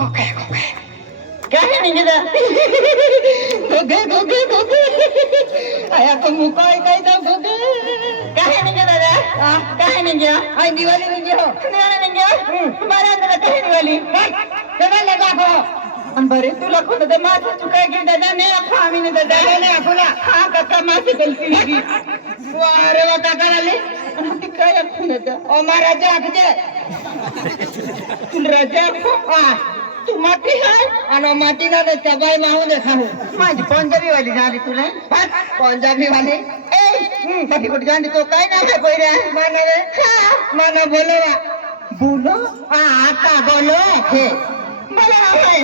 काय नाही आया को मुकाय काय जाऊ काय नाही दादा काय नाही आई दिवाळी नाही हो नाही बरं अंदर काय दिवाळी चला लगा हो बरे तुला कोण दे माझं तू काय घेऊन दादा नाही आखो आम्ही नाही दादा नाही आखो ना हा काका माझी गलती नाही अरे वा काका आले काय आखो दादा ओ महाराज आखजे तुला राजा आखो हा तू माती है आणि माती ना त्या बाई माहू दे खाऊ माझी पंजाबी वाली झाली तुला पंजाबी वाली ए बाकी कुठे जाणी तो काय नाही कोई रे माना बोलो बोलो हा आता बोलो हे मला आहे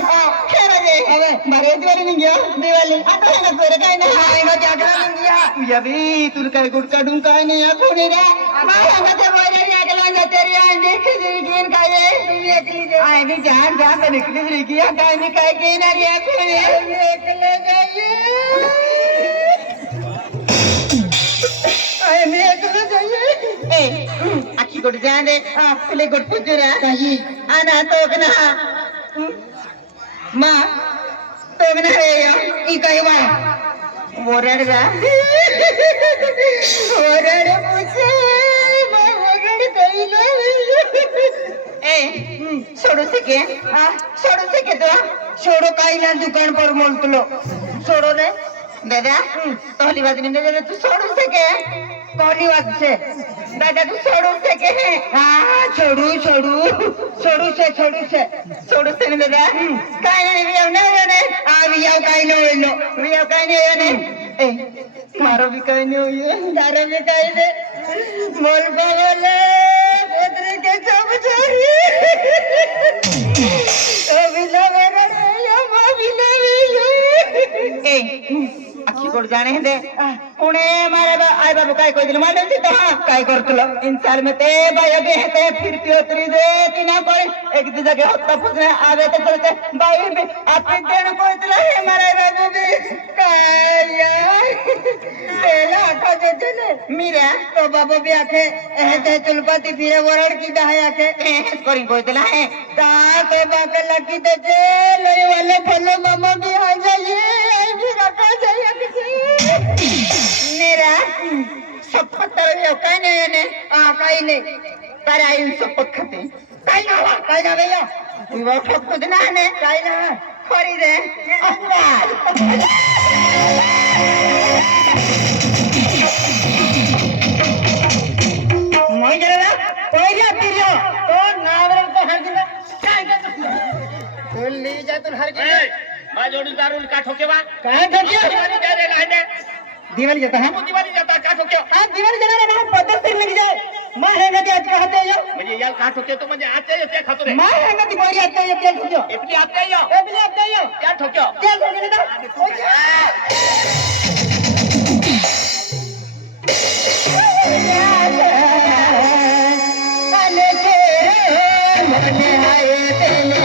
खेळ दे अबे बरे दिवाळी नाही गया दिवाळी आता है ना कोरे काय नाही हाय ना जागरा नाही गया या बी तुला काय गुड काढून काय नाही या कोणी रे मला ना ते बोले जागला ना तेरी आंख देख गिन काय रे एकली दे आय नी जान जान तो निकली रे किया काय नाही काय घेणार या कोणी एकले जाइए आय मी एकले जाइए ए आखी गुड जान दे तुले गुड पुजरा काही आना तो कना मा तो कना रे ई काय वा ओरडगा ओरड मुझे मैं ओरड गई ना ए सोडू सके तो सोडो काही ना दुकान पर बोलतलो सोडो रे दादा तोली बात नहीं तू सोडू सके कोली बात से दादा तू सोडू सके हाँ छोड़ू से नहीं दादा काय नहीं वियाव काय नहीं ए मारो भी काय नहीं हुई तारा भी काय नहीं बोल बोले पुत्र के समझारी अखी कोड जाने दे पुणे मारे आय बाबू काय कोई दिल माने तो काय करतलो इंसान में ते बाय बे ते फिरती उतरी दे तिना पर एक जगह होता पुछने आवे तो चलते बाई भी आप देन कोई दिल है मारे बाबू भी काय तेला आखा देते ने मीरा तो बाबू भी आखे एते चुलपाती फिरे वरड की दहाय आखे करी कोई दिल है ता तो बाकल लकी देते लोई वाले फलो मामा भी आ जाइए आई भी रखा जाइए मेरा सब पत्तर यो काय नाही ने काही नाही तारे आई सब पखते काय ना भैया वो ठोक ना ने काय ना खरी रे मोई जरा पहिल्या तिरियो तो नावर तो हर दिन काय तो ले जा तो हर दिन मा जोड़ी दारू का ठोकेवा काय ठोकियो दिवाली दे रे लाने दिवाली जाता है दिवाली जाता का ठोक्यो आज दिवाली जाना रे ना 50 दिन लग जाए मां हैगा ते आज कहते हो म्हणजे याल का ठोक्यो तो म्हणजे आते ते खातो रे मां हैगा ती बोरी आते ये तेल ठोक्यो एपली आते यो क्या ठोक्यो तेल ठोक्यो ना अने के मन आए तेने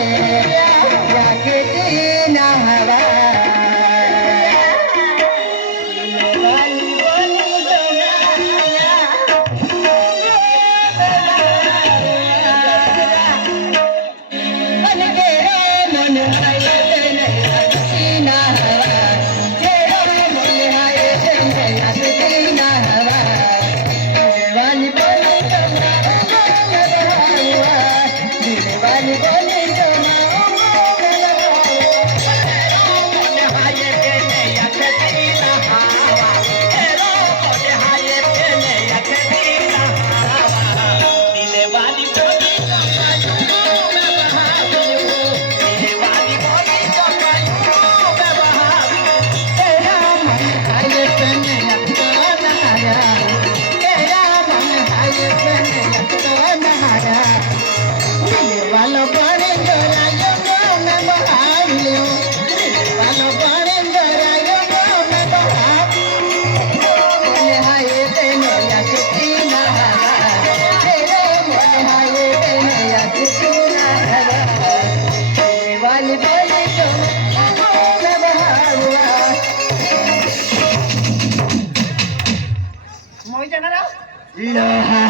या के ना हवा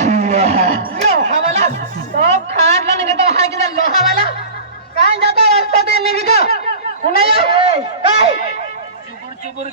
लोहा वाला तो खाट लाने का तो हां के लोहा वाला काय जाता पुन्हा या. काय चुबुर चुबुर